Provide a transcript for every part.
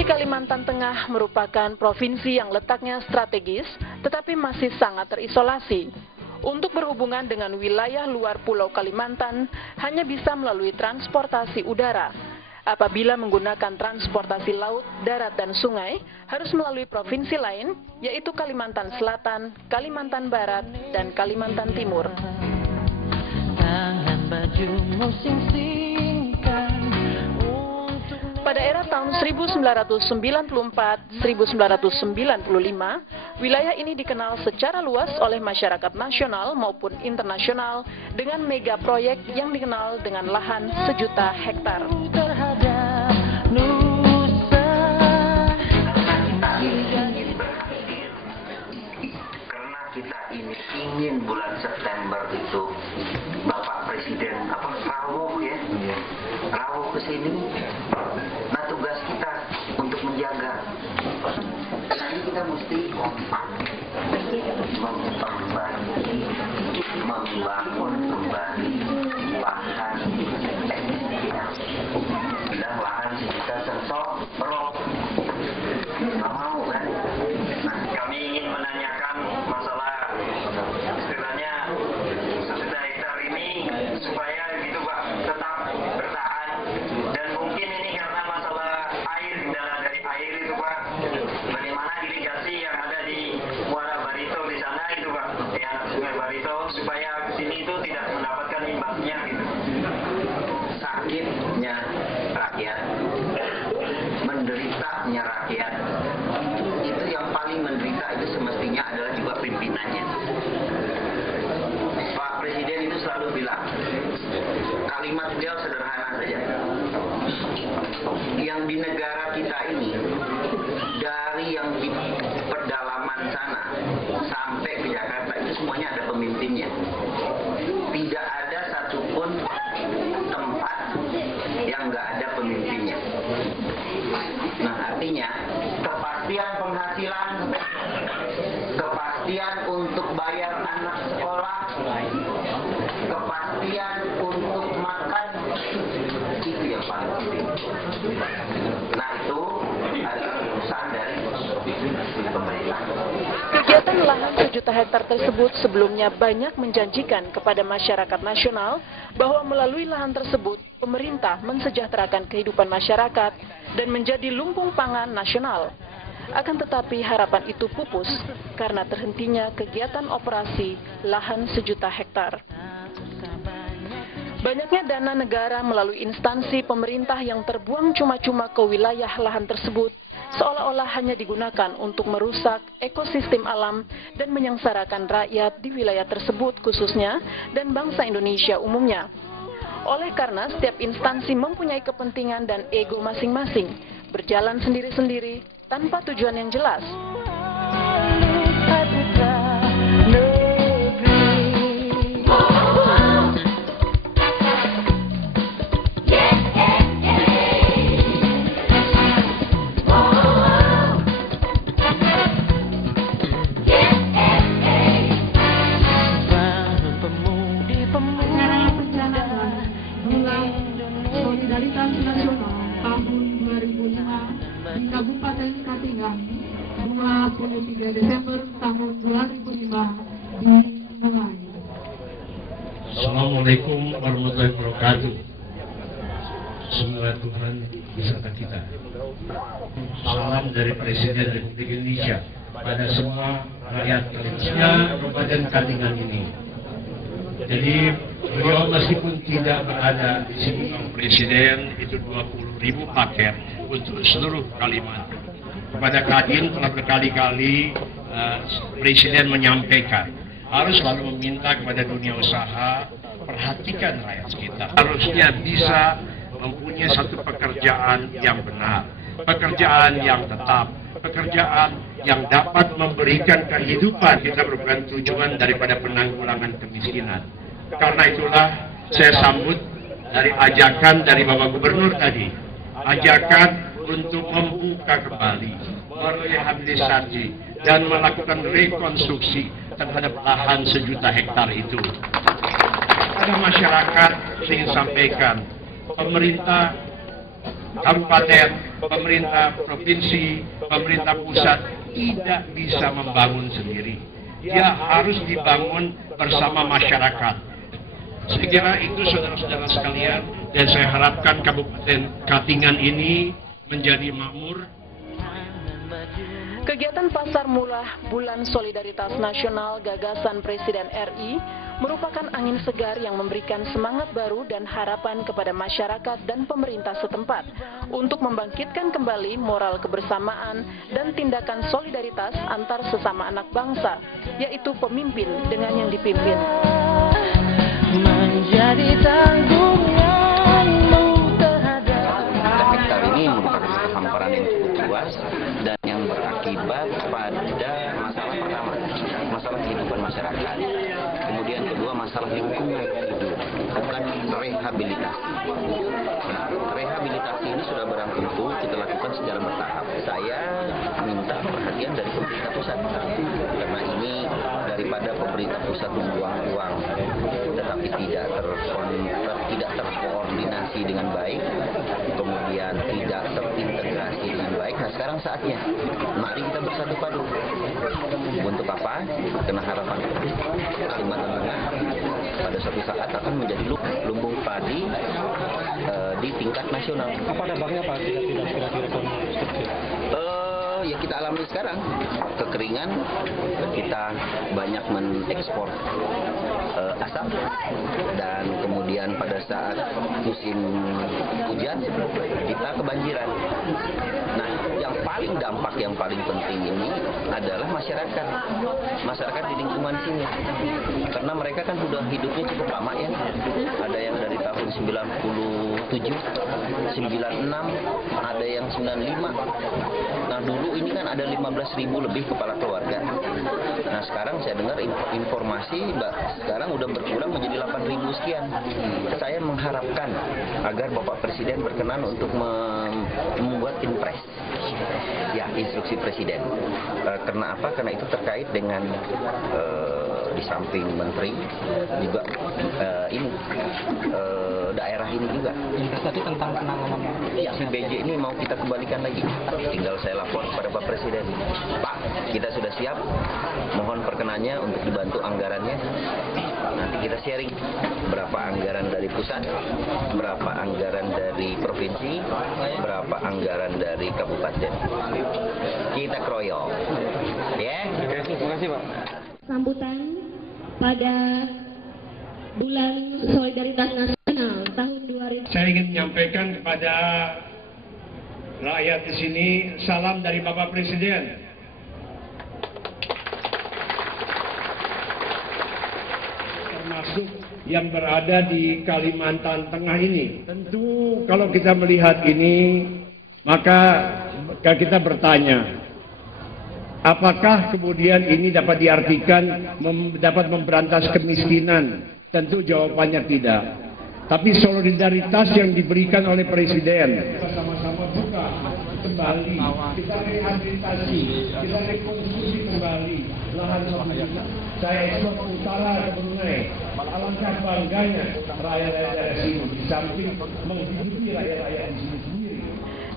Provinsi Kalimantan Tengah merupakan provinsi yang letaknya strategis, tetapi masih sangat terisolasi. Untuk berhubungan dengan wilayah luar Pulau Kalimantan, hanya bisa melalui transportasi udara. Apabila menggunakan transportasi laut, darat, dan sungai, harus melalui provinsi lain, yaitu Kalimantan Selatan, Kalimantan Barat, dan Kalimantan Timur. Pada era tahun 1994-1995, wilayah ini dikenal secara luas oleh masyarakat nasional maupun internasional dengan mega proyek yang dikenal dengan lahan 1 juta hektar. Karena kita ini ingin bulan September itu Bapak Presiden rawuh rawuh ke sini. Nah, tugas kita untuk menjaga. Nanti kita mesti kompak memperbaiki, membangun kembali lahan bilang lahan kita sensor roh. Nggak mau kan? Nah, kami ingin menanyakan masalah istilahnya 1 juta hektar ini supaya gitu Pak tetap bertahan, dan mungkin ini karena masalah air, kendala dari air itu Pak, bagaimana irigasi yang ada di Muara Barito di sana itu Pak, di anak Sungai Barito, supaya kesini itu tidak mendapatkan imbasnya gitu. Sakitnya rakyat, menderitanya rakyat, itu yang paling menderita itu semestinya adalah juga pimpinannya. Pak Presiden itu selalu bilang, kalimat beliau sederhana saja, yang di negara kita ini, dari yang di pedalaman sana sampai ke Jakarta itu semuanya ada pemimpinnya. Tidak ada satupun tempat yang nggak ada pemimpinnya. Nah, artinya kepastian penghasilan, kepastian untuk bayar anak sekolah, kepastian untuk makan, itu yang paling penting. Nah, itu adalah urusan dari pemerintah. Kegiatan lahan 1 juta hektar tersebut sebelumnya banyak menjanjikan kepada masyarakat nasional bahwa melalui lahan tersebut, pemerintah mensejahterakan kehidupan masyarakat dan menjadi lumbung pangan nasional. Akan tetapi harapan itu pupus karena terhentinya kegiatan operasi lahan 1 juta hektar. Banyaknya dana negara melalui instansi pemerintah yang terbuang cuma-cuma ke wilayah lahan tersebut seolah-olah hanya digunakan untuk merusak ekosistem alam dan menyengsarakan rakyat di wilayah tersebut khususnya dan bangsa Indonesia umumnya. Oleh karena setiap instansi mempunyai kepentingan dan ego masing-masing, berjalan sendiri-sendiri tanpa tujuan yang jelas. Solidaritas Nasional tahun 2005 di Kabupaten Katingan, 23 Desember tahun 2005 dimulai. Assalamualaikum warahmatullahi wabarakatuh. Semoga Tuhan beserta kita. Salam dari Presiden Republik Indonesia pada semua rakyat khususnya Kabupaten Katingan ini. Jadi beliau meskipun tidak berada di sini, Presiden itu 20.000 paket untuk seluruh Kalimantan. Kepada Kadin telah berkali-kali Presiden menyampaikan harus selalu meminta kepada dunia usaha perhatikan rakyat sekitar. Harusnya bisa mempunyai satu pekerjaan yang benar, pekerjaan yang tetap, pekerjaan yang dapat memberikan kehidupan. Kita merupakan tujuan daripada penanggulangan kemiskinan. Karena itulah saya sambut dari ajakan dari Bapak Gubernur tadi, ajakan untuk membuka kembali, merehabilitasi dan melakukan rekonstruksi terhadap lahan 1 juta hektar itu. Pada masyarakat saya ingin sampaikan, pemerintah kabupaten, pemerintah provinsi, pemerintah pusat tidak bisa membangun sendiri. Dia harus dibangun bersama masyarakat. Saya kira itu saudara-saudara sekalian, dan saya harapkan Kabupaten Katingan ini menjadi makmur. Kegiatan Pasar Murah Bulan Solidaritas Nasional Gagasan Presiden RI merupakan angin segar yang memberikan semangat baru dan harapan kepada masyarakat dan pemerintah setempat untuk membangkitkan kembali moral kebersamaan dan tindakan solidaritas antar sesama anak bangsa, yaitu pemimpin dengan yang dipimpin. Menjadi tanggunganmu terhadap hektar ini merupakan hamparan yang cukup luas dan yang berakibat pada masalah pertama, masalah kehidupan masyarakat. Kemudian kedua, masalah lingkungan hidup, bukan rehabilitasi. Nah, rehabilitasi ini sudah barang tentu kita lakukan secara bertahap. Saya minta perhatian dari pemerintah pusat, karena ini daripada pemerintah pusat membuang uang tetapi tidak terkoordinasi dengan baik, kemudian tidak terintegrasi dengan baik. Nah, sekarang saatnya mari kita bersatu padu. Untuk apa? Karena harapan Kalimantan Tengah pada suatu saat akan menjadi lumbung padi di tingkat nasional. Apa dampaknya Pak? Tidak kira-kira Ya kita alami sekarang kekeringan, kita banyak mengekspor asap, dan kemudian pada saat musim hujan kita kebanjiran. Nah, dampak yang paling penting ini adalah masyarakat di lingkungan sini, karena mereka kan sudah hidupnya cukup lama ya, ada yang dari tahun 97, 96, ada yang 95. Nah, dulu ini kan ada 15.000 lebih kepala keluarga. Nah, sekarang saya dengar informasi sekarang udah berkurang menjadi 8.000 sekian. Saya mengharapkan agar Bapak Presiden berkenan untuk membuat impres, ya, instruksi Presiden. Karena apa? Karena itu terkait dengan di samping Menteri juga daerah ini juga. Tadi tentang penanganan PBJ ini mau kita kembalikan lagi. Tinggal saya lapor kepada Pak Presiden, Pak, kita sudah siap, mohon perkenannya untuk dibantu anggarannya. Nanti kita sharing berapa anggaran dari pusat, berapa anggaran dari provinsi, berapa anggaran dari kabupaten. Kita kroyok, ya. Terima kasih Pak. Sambutan pada Bulan Solidaritas Nasional tahun 2000. Saya ingin menyampaikan kepada rakyat di sini salam dari Bapak Presiden. Termasuk yang berada di Kalimantan Tengah ini. Tentu kalau kita melihat ini, maka kita bertanya, apakah kemudian ini dapat diartikan dapat memberantas kemiskinan? Tentu jawabannya tidak. Tapi solidaritas yang diberikan oleh Presiden, sama-sama buka kembali, kita rehabilitasi, kita rekonstruksi kembali lahan sawit. Saya ekspor utara ke Brunei. Alangkah bangganya rakyat-rakyat dari sini, di samping menghidupi rakyat-rakyat di sini sendiri.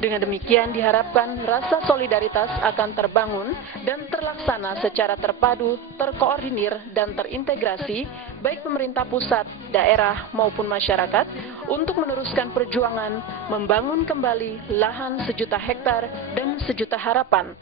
Dengan demikian diharapkan rasa solidaritas akan terbangun dan terlaksana secara terpadu, terkoordinir, dan terintegrasi baik pemerintah pusat, daerah, maupun masyarakat untuk meneruskan perjuangan membangun kembali lahan 1 juta hektar dan 1 juta harapan.